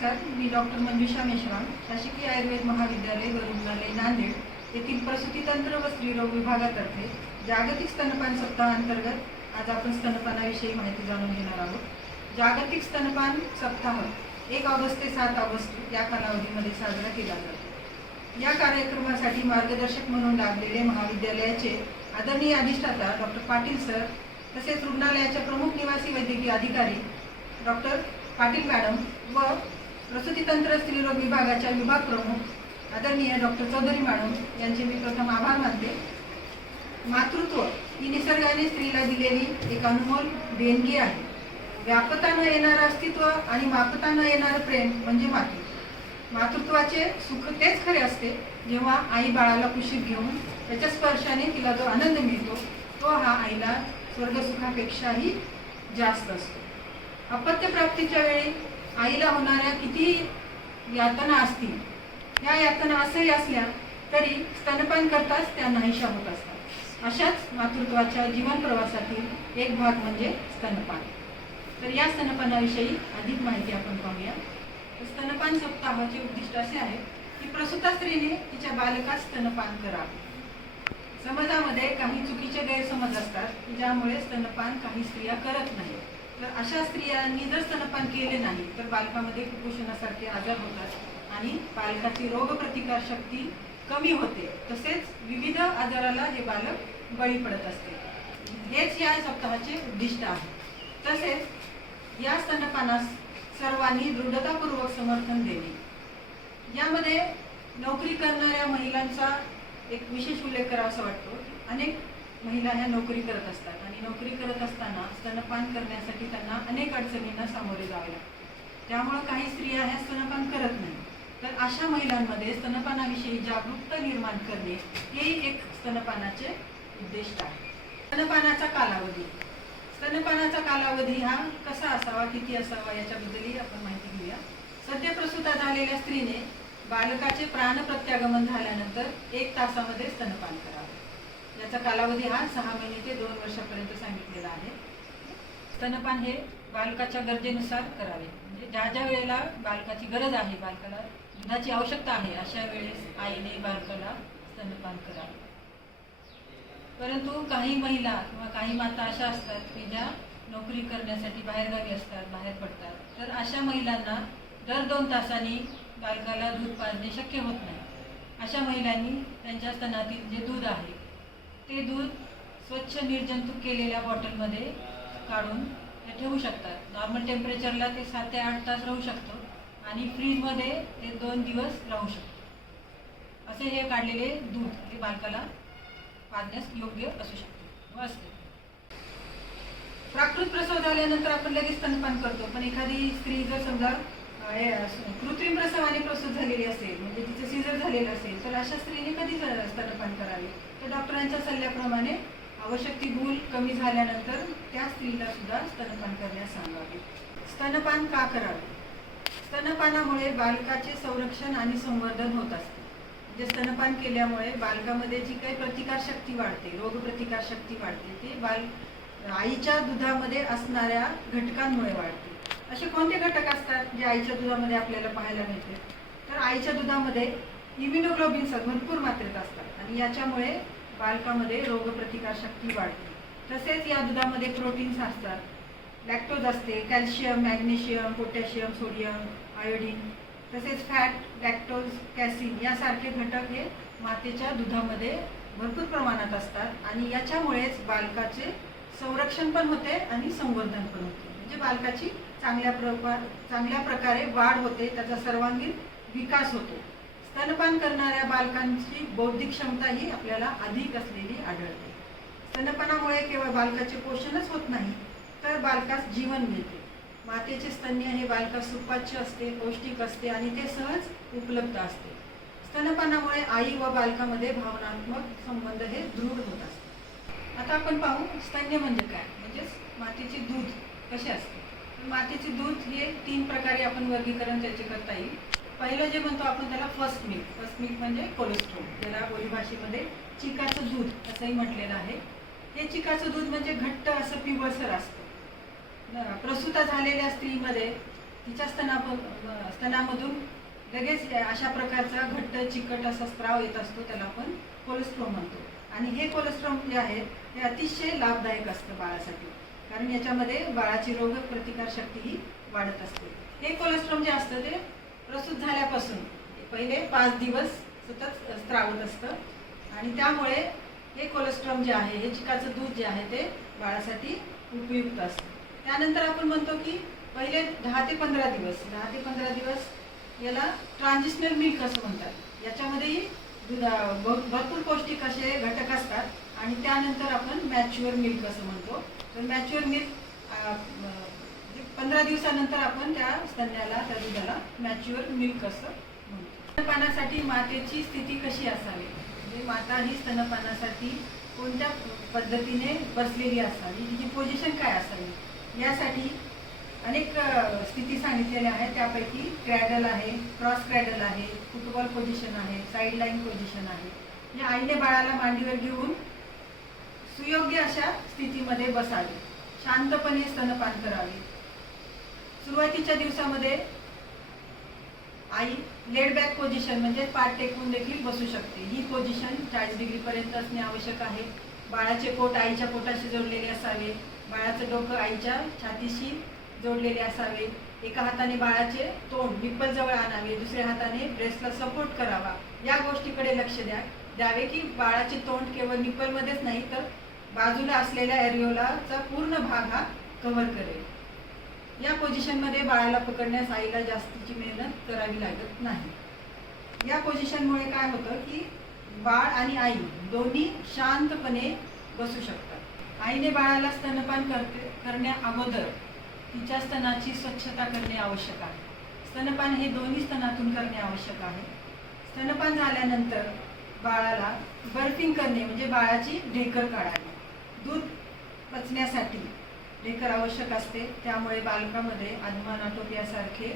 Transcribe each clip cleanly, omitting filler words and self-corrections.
नमस्कार, मी डॉक्टर मंजुषा मेश्राम, शासकीय आयुर्वेद महाविद्यालय वरुणालय नांदेड येथील प्रसूतीतंत्र व स्त्रीरोग विभागातर्फे जागतिक स्तनपान सप्ताह अंतर्गत आज आपण स्तनपानाविषयी माहिती जाणून घेणार आहोत। जागतिक स्तनपान सप्ताह 1 ऑगस्ट ते 7 ऑगस्ट या कालावधीमध्ये साजरा केला जातो। या कार्यक्रमासाठी मार्गदर्शक म्हणून लाभलेले महाविद्यालयाचे आदरणीय अधिष्ठाता डॉक्टर पाटील सर, तसेच रुग्णालयाचे प्रमुख निवासी वैद्यकीय अधिकारी डॉक्टर पाटील मॅडम व प्रसूतीतंत्र स्त्रीरोग विभागाच्या विभाग प्रमुख आदरणीय डॉक्टर चौधरी मॅडम यांचे मी प्रथम आभार मानते। मातृत्व ही निसर्गाने स्त्रीला दिलेली एक अनमोल देणगी आहे। व्यापता न येणारं अस्तित्व आणि मापता न येणारं प्रेम म्हणजे मातृत्व। मातृत्वाचे सुख तेच खरे असते जेव्हा आई बाळाला कुशीत घेऊन त्याच्या स्पर्शाने तिला जो आनंद मिळतो तो हा आईला स्वर्गसुखापेक्षाही जास्त असतो। अपत्य प्राप्तीच्या वेळी आईला होणाऱ्या किती यातना असतील, या यातना असंही असल्या तरी स्तनपान करताच त्या नाहीशा होत असतात। अशाच मातृत्वाच्या जीवन प्रवासातील एक भाग म्हणजे स्तनपान। तर या स्तनपानाविषयी अधिक माहिती आपण पाहूया। स्तनपान सप्ताहाचे उद्दिष्ट असे आहे की प्रसूता स्त्रीने तिच्या बालकास स्तनपान करावे। समाजामध्ये काही चुकीचे गैरसमज असतात ज्यामुळे स्तनपान काही स्त्रिया करत नाहीत। तर अशा स्त्रियांनी जर स्तनपान केले नाही तर बालकामध्ये कुपोषणासारखे आजार होतात आणि बालकाची रोगप्रतिकार शक्ती कमी होते, तसेच विविध आजाराला हे बालक बळी पडत असते। हेच या सप्ताहाचे उद्दिष्ट आहे। तसेच या स्तनपानास सर्वांनी दृढतापूर्वक समर्थन देणे। यामध्ये नोकरी करणाऱ्या महिलांचा एक विशेष उल्लेख करावासा वाटतो। अनेक महिला ह्या नोकरी करत असतात आणि नोकरी करत असताना स्तनपान करण्यासाठी त्यांना अनेक अडचणींना सामोरे जावे लागते। त्यामुळे काही स्त्रिया ह्या स्तनपान करत नाही। तर अशा महिलांमध्ये स्तनपानाविषयी जागरूकता निर्माण करणे हे एक स्तनपानाचे उद्दिष्ट आहे। स्तनपानाचा कालावधी। स्तनपानाचा कालावधी हा कसा असावा, किती असावा याच्याबद्दलही आपण माहिती घेऊया। सद्य प्रसूता झालेल्या स्त्रीने बालकाचे प्राणप्रत्यागमन झाल्यानंतर 1 तासामध्ये स्तनपान करावे। याचा कालावधी हा 6 महिने ते 2 वर्षापर्यंत सांगितलेला आहे। स्तनपान हे बालकाच्या गरजेनुसार करावे, म्हणजे ज्या ज्या वेळेला बालकाची गरज आहे, बालकाला दुधाची आवश्यकता आहे, अशा वेळेस आईने बालकाला स्तनपान करावे। परंतु काही महिला किंवा काही माता अशा असतात की ज्या नोकरी करण्यासाठी बाहेरगावी असतात, बाहेर पडतात। तर अशा महिलांना दर 2 तासांनी बालकाला दूध पाजणे शक्य होत नाही। अशा महिलांनी त्यांच्या स्तनातील जे दूध आहे ते दूध स्वच्छ निर्जंतुक केलेल्या बॉटलमध्ये काढून ते ठेवू शकतात। नॉर्मल टेम्परेचरला ते 7 ते 8 तास राहू शकतं आणि फ्रीजमध्ये ते 2 दिवस राहू शकतं। असे हे काढलेले दूध हे बालकाला पाजण्यास योग्य असू शकते व असते। प्राकृत प्रसव झाल्यानंतर आपण लगेच स्तनपान करतो, पण एखादी स्त्री जर समजा कृत्रिम प्रसवाने प्रसूत झालेली असेल, म्हणजे तिचं सीझर झालेलं असेल, तर अशा स्त्रीने कधी स्तनपान करावे? तर डॉक्टरांच्या सल्ल्याप्रमाणे आवश्यक ती भूल कमी झाल्यानंतर त्या स्त्रीला सुद्धा स्तनपान करण्यास सांगावे। स्तनपान का करावे? स्तनपानामुळे बालकाचे संरक्षण आणि संवर्धन होत असते। म्हणजे स्तनपान केल्यामुळे बालकामध्ये जी काही प्रतिकारशक्ती वाढते, रोगप्रतिकारशक्ती वाढते, ते आईच्या दुधामध्ये असणाऱ्या घटकांमुळे वाढते। असे कोणते घटक असतात जे आईच्या दुधामध्ये आपल्याला पाहायला मिळते? तर आईच्या दुधामध्ये इम्युनोग्लोबिन्स भरपूर मात्रेत असतात आणि याच्यामुळे बालकामध्ये रोगप्रतिकारशक्ती वाढते। तसेच या दुधामध्ये प्रोटीन्स असतात, लॅक्टोज असते, calcium, magnesium, potassium, sodium, iodine, तसेच फॅट, लॅक्टोज, कॅसिन यासारखे घटक हे मातेच्या दुधामध्ये भरपूर प्रमाणात असतात आणि याच्यामुळेच बालकाचे संरक्षण पण होते आणि संवर्धन पण होते। म्हणजे बालकाची चांगल्या प्रकारे वाढ होते, त्याचा सर्वांगीण विकास होतो। स्तनपान करणाऱ्या बालकांची बौद्धिक क्षमता ही आपल्याला अधिक असलेली आढळते। स्तनपानामुळे केवळ बालकाचे पोषणच होत नाही तर बालकास जीवन मिळते। मातेचे स्तन्य हे बालकास सुपाच्य असते, पौष्टिक असते आणि ते सहज उपलब्ध असते। स्तनपानामुळे आई व बालकामध्ये भावनात्मक संबंध हे दृढ होत असते। आता आपण पाहू स्तन्य म्हणजे काय, म्हणजेच मातेचे दूध कसे असते। मातेचे दूध हे 3 प्रकारे आपण वर्गीकरण त्याचे करता येईल। पहिलं जे म्हणतो आपण त्याला फर्स्ट मिल्क म्हणजे कोलेस्ट्रॉल, ज्याला बोली भाषेमध्ये चिकाचं दूध असंही म्हटलेलं आहे। हे चिकाचं दूध म्हणजे घट्ट असं पिवळसर असतं। प्रसूता झालेल्या स्त्रीमध्ये तिच्या स्तनामधून लगेच अशा प्रकारचा घट्ट चिकट असा स्त्राव येत असतो, त्याला आपण कोलेस्ट्रॉम म्हणतो. आणि हे कोलेस्ट्रॉम जे आहे ते अतिशय लाभदायक असतं बाळासाठी, कारण याच्यामध्ये बाळाची रोगप्रतिकार शक्ती ही वाढत असते. हे कोलेस्ट्रॉम जे असतं ते प्रसूत झाल्यापासून पहिले 5 दिवस सतत स्त्रावत असतं आणि त्यामुळे हे कोलेस्ट्रॉम जे आहे, हे चिकाचं दूध जे आहे ते बाळासाठी उपयुक्त असतं. त्यानंतर आपण म्हणतो की पहिले 10 ते 15 दिवस याला ट्रान्झिशनल मिल्क असं म्हणतात. याच्यामध्येही भरपूर पौष्टिक असे घटक असतात आणि त्यानंतर आपण मॅच्युअर मिल्क असं म्हणतो. तर मॅच्युअर मिल्क 15 दिवसानंतर आपण त्या दुधाला मॅच्युअर मिल्क असं म्हणतो. स्तनपानासाठी मातेची स्थिती कशी असावी, म्हणजे माता ही स्तनपानासाठी कोणत्या पद्धतीने बसलेली असावी, तिची पोझिशन काय असावी, यासाठी अनेक स्थिती सांगितलेल्या आहेत. त्यापैकी क्रॅडल आहे, क्रॉस क्रॅडल आहे, फुटबॉल पोझिशन आहे, साईड लाईन पोझिशन आहे. म्हणजे आईने बाळाला मांडीवर घेऊन सुयोग्य अशा स्थितीमध्ये बसावे, शांतपणे स्तनपान करावे. सुरुवातीच्या दिवसामध्ये आई लेड बॅक पोझिशन म्हणजे पाठ टेकवून देखील बसू शकते. ही पोझिशन 40 डिग्रीपर्यंत असणे आवश्यक आहे. बाळाचे पोट आईच्या पोटाशी जोडलेले असावे, बाळाचं डोकं आईच्या छातीशी जोडलेले असावे. एका हाताने बाळाचे तोंड निप्पल जवळ आणावे, दुसऱ्या हाताने ब्रेस्टला सपोर्ट करावा. या गोष्टीकडे लक्ष द्यावे की बाळाचे तोंड केवळ निप्पलमध्येच नाही तर बाजूला असलेल्या एरिओलाचा पूर्ण भाग हा कव्हर करेल. या पोझिशनमध्ये बाळाला पकडण्यास आईला जास्तीची मेहनत करावी लागत नाही. या पोझिशनमुळे काय होतं की बाळ आणि आई दोन्ही शांतपणे बसू शकतात. आईने बाळाला स्तनपान करण्या अगोदर तिच्या स्तनाची स्वच्छता करणे आवश्यक आहे. स्तनपान हे दोन्ही स्तनातून करणे आवश्यक आहे. स्तनपान झाल्यानंतर बाळाला बर्पिंग करणे म्हणजे बाळाची ढेकर काढावी. दूध पचण्यासाठी ढेकर आवश्यक असते, त्यामुळे बालकामध्ये आधमान यासारखे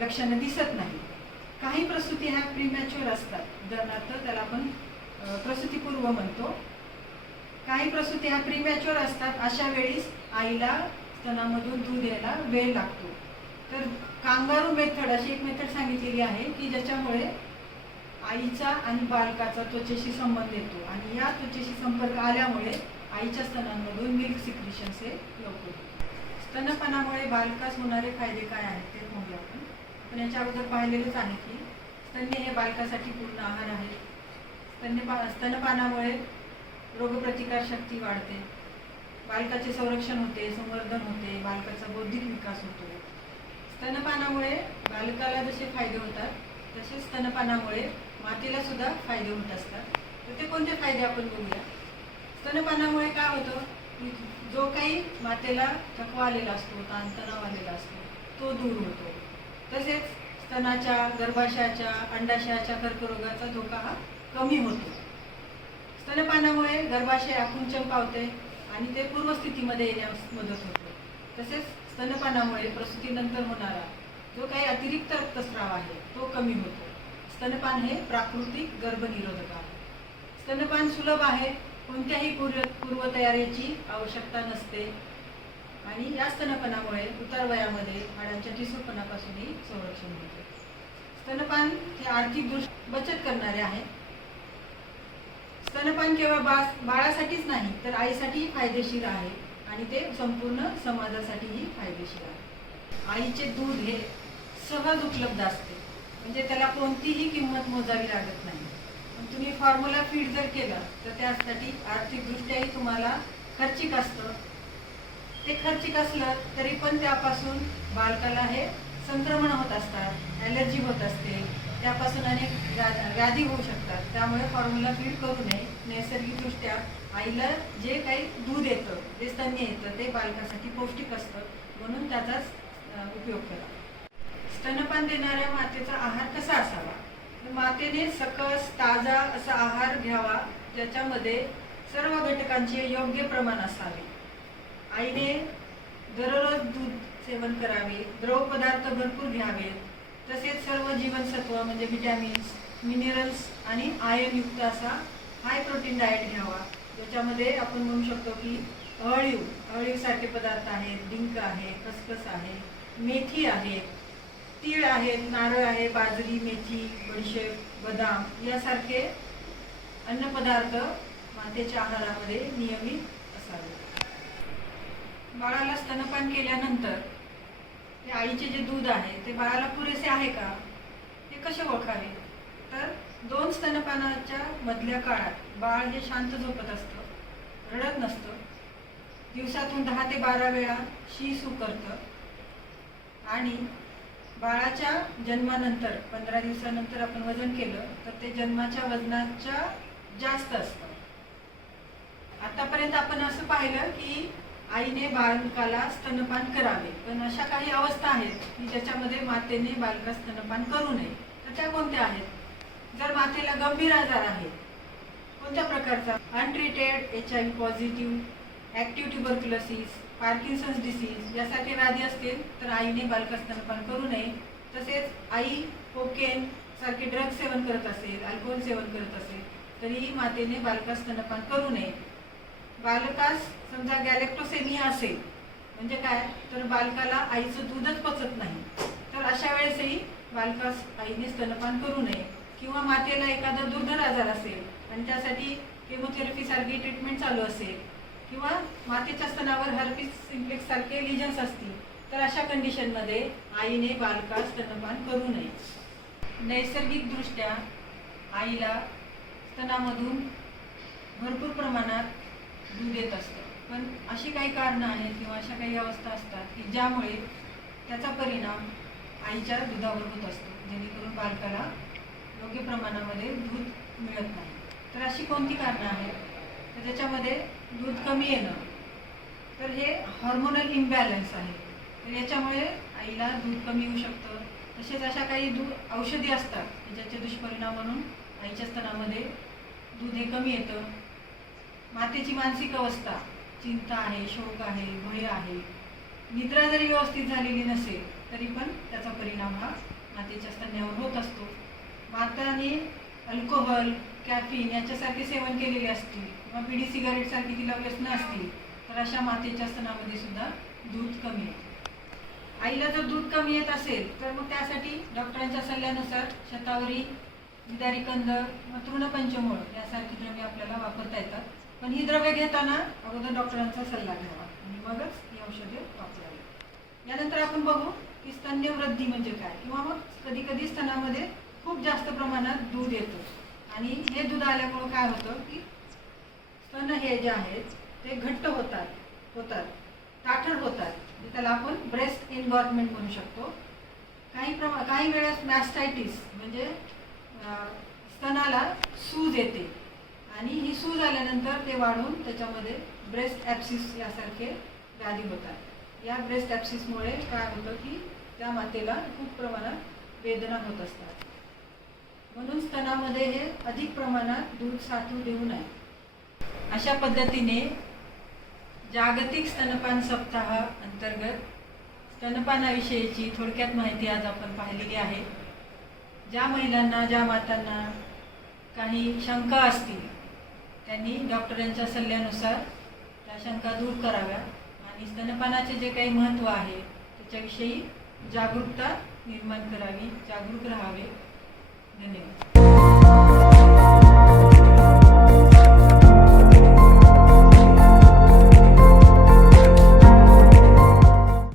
लक्षणं दिसत नाही. काही प्रसूती ह्या प्रीमॅच्युअर असतात, उदाहरणार्थ त्याला आपण प्रसूतीपूर्व म्हणतो. काही प्रसूती ह्या प्रीमॅच्युअर असतात. अशा वेळीस आईला स्तनामधून दूध यायला वेळ लागतो. तर कांगारू मेथड अशी एक मेथड सांगितलेली आहे की ज्याच्यामुळे आईचा आणि बालकाचा त्वचेशी संबंध येतो आणि या त्वचेशी संपर्क आल्यामुळे आईच्या स्तनांमधून मिल्क सिक्रिशन्स हे लवकर होते. स्तनपानामुळे बालकास होणारे फायदे काय आहेत ते बघूया आपण. पण याच्या अगोदर पाहिलेलेच आहे की स्तन्य हे बालकासाठी पूर्ण आहार आहे. स्तनपानामुळे रोगप्रतिकार शक्ती वाढते, बालकाचे संरक्षण होते, संवर्धन होते, बालकाचा बौद्धिक विकास होतो. स्तनपानामुळे बालकाला जसे फायदे होतात तसेच स्तनपानामुळे मातेला सुद्धा फायदे होत असतात. तर ते कोणते फायदे आपण बघूया. स्तनपानामुळे काय होतं की जो काही मातेला थकवा आलेला असतो, ताणतणाव आलेला असतो तो दूर होतो. तसेच स्तनाच्या, गर्भाशयाच्या, अंडाशयाच्या कर्करोगाचा धोका हा कमी होतो. स्तनपानामुळे गर्भाशय आकुंचन पावते आणि ते पूर्वस्थितीमध्ये येण्यास मदत होते. तसेच स्तनपानामुळे प्रसूतीनंतर होणारा जो काही अतिरिक्त रक्तस्राव आहे तो कमी होतो. स्तनपान हे प्राकृतिक गर्भनिरोधक आहे. स्तनपान सुलभ आहे, कोणत्याही पूर्वतयारीची आवश्यकता नसते आणि या स्तनपानामुळे उतार वयामध्ये हाडांच्या ठिसूळपणापासूनही संरक्षण होते. स्तनपान हे आर्थिकदृष्ट्या बचत करणारे आहे. स्तनपान केवळ बाळासाठीच नाही तर आईसाठीही फायदेशीर आहे आणि ते संपूर्ण समाजासाठीही फायदेशीर आहे. आईचे दूध हे सहज उपलब्ध असते, म्हणजे त्याला कोणतीही किंमत मोजावी लागत नाही. पण तुम्ही फॉर्म्युला फीड जर केलं तर त्यासाठी आर्थिकदृष्ट्याही तुम्हाला खर्चिक असतं. ते खर्चिक असलं तरी पण त्यापासून बालकाला हे संक्रमण होत असतात, ॲलर्जी होत असते, त्यापासून अनेक व्याधी होऊ शकतात. त्यामुळे फॉर्म्युला फीड करू नये. नैसर्गिकदृष्ट्या आईला जे काही दूध येतं, जे स्तन्य येतं ते बालकासाठी पौष्टिक असतं, म्हणून त्याचाच उपयोग करा. स्तनपान देणाऱ्या मातेचा आहार कसा असावा. मातेने सकस ताजा असा आहार घ्यावा, ज्याच्यामध्ये सर्व घटकांचे योग्य प्रमाण असावे. आईने दररोज दूध सेवन करावे, द्रव पदार्थ भरपूर घ्यावेत, तसेच सर्व जीवनसत्व म्हणजे विटॅमिन्स, मिनरल्स आणि आयर्नयुक्त असा हाय प्रोटीन डाएट घ्यावा. ज्याच्यामध्ये आपण म्हणू शकतो की अळीव सारखे पदार्थ आहेत, डिंक आहे, खसखस आहे, मेथी आहे, तीळ आहेत, नारळ आहे, बाजरी, मेथी, बडीशेप, बदाम यासारखे अन्नपदार्थ मातेच्या आहारामध्ये नियमित असावे. बाळाला स्तनपान केल्यानंतर ते आईचे जे दूध आहे ते बाळाला पुरेसे आहे का हे कसे ओळखावे? तर 2 स्तनपानाच्या मधल्या काळात बाळ हे शांत झोपत असतं, रडत नसतं, दिवसातून 10 ते 12 वेळा शी सू करतं आणि बाळाच्या जन्मानंतर 15 दिवसानंतर आपण वजन केलं तर ते जन्माच्या वजनाच्या जास्त असतं. आतापर्यंत आपण असं पाहिलं की आईने बालकाला स्तनपान करावे, पण अशा काही अवस्था आहेत की ज्याच्यामध्ये मातेने बालकास स्तनपान करू नये. तर त्या कोणत्या आहेत? जर मातेला गंभीर आजार आहे, कोणत्या प्रकारचा? Untreated HIV positive, active tuberculosis, Parkinson's disease यासारखे व्याधी असतील तर आईने बालकास स्तनपान करू नये. तसेच आई कोकेन सारखे ड्रग सेवन करत असेल, अल्कोहोल सेवन करत असेल तरीही मातेने बालकास स्तनपान करू नये. बालकास समजा गॅलेक्टोसेमिया असेल म्हणजे काय, तर बालकाला आईचं दूधच पचत नाही, तर अशा वेळेसही बालकास आईने स्तनपान करू नये. किंवा मातेला एखादा दुर्धर आजार असेल आणि त्यासाठी केमोथेरपी सारखी ट्रीटमेंट चालू असेल किंवा मातेच्या स्तनावर हर्पिस सिम्प्लेक्स सारखे लिजन्स असतील तर अशा कंडिशनमध्ये आईने बालकास स्तनपान करू नये. नैसर्गिकदृष्ट्या आईला स्तनामधून भरपूर प्रमाणात दूध येत असतं, पण अशी काही कारणं आहेत किंवा अशा काही अवस्था असतात की ज्यामुळे त्याचा परिणाम आईच्या दुधावर होत असतो, जेणेकरून बालकाला योग्य प्रमाणामध्ये दूध मिळत नाही. तर अशी कोणती कारणं आहेत? तर त्याच्यामध्ये दूध कमी येणं, तर हे हॉर्मोनल इम्बॅलन्स आहे, तर याच्यामुळे आईला दूध कमी येऊ शकतं. तसेच अशा काही औषधी असतात की ज्याचे दुष्परिणाम म्हणून आईच्या स्तनामध्ये दूध हे कमी येतं. मातेची मानसिक अवस्था, चिंता आहे, शोक आहे, भय आहे, निद्रा जरी व्यवस्थित झालेली नसेल तरी पण त्याचा परिणाम हा मातेच्या स्तन्यावर होत असतो. माताने अल्कोहोल, कॅफिन याच्यासारखे सेवन केलेले असतील किंवा बिडी सिगारेट सारखी तिला व्यसनं असतील तर अशा मातेच्या स्तनामध्ये सुद्धा दूध कमी येते. आईला जर दूध कमी येत असेल तर मग त्यासाठी डॉक्टरांच्या सल्ल्यानुसार शतावरी, विदारी कंद, तृणपंचमूळ यासारखी द्रव्ये आपल्याला वापरता येतात. पण ही द्रव्ये घेताना अगोदर डॉक्टरांचा सल्ला घ्यावा आणि मगच ही औषधे वापरावी. यानंतर आपण बघू की स्तन्यवृद्धी म्हणजे काय, किंवा मग कधी कधी स्तनामध्ये खूप जास्त प्रमाणात दूध येतं आणि हे दूध आल्यामुळं काय होतं की स्तन हे जे आहेत ते घट्ट होतात, ताठर होतात, त्याला आपण ब्रेस्ट एन्गॉर्जमेंट म्हणू शकतो. काही वेळेस मॅस्टायटिस म्हणजे स्तनाला सूज येते आणि ही सूज आल्यानंतर ते वाढून त्याच्यामध्ये ब्रेस्ट ॲप्सिस यासारखे व्याधी होतात. या ब्रेस्ट ॲप्सिसमुळे काय होतं की त्या मातेला खूप प्रमाणात वेदना होत असतात. म्हणून स्तनामध्ये हे अधिक प्रमाणात दूध साठवू देऊ नये. अशा पद्धतीने जागतिक स्तनपान सप्ताह अंतर्गत स्तनपानाविषयीची थोडक्यात माहिती आज आपण पाहिलेली आहे. ज्या महिलांना, ज्या मातांना काही शंका असतील त्यांनी डॉक्टरांच्या सल्ल्यानुसार त्या शंका दूर कराव्या आणि स्तनपानाचे जे काही महत्त्व आहे त्याच्याविषयी जागरूकता निर्माण करावी, जागरूक राहावे. धन्यवाद.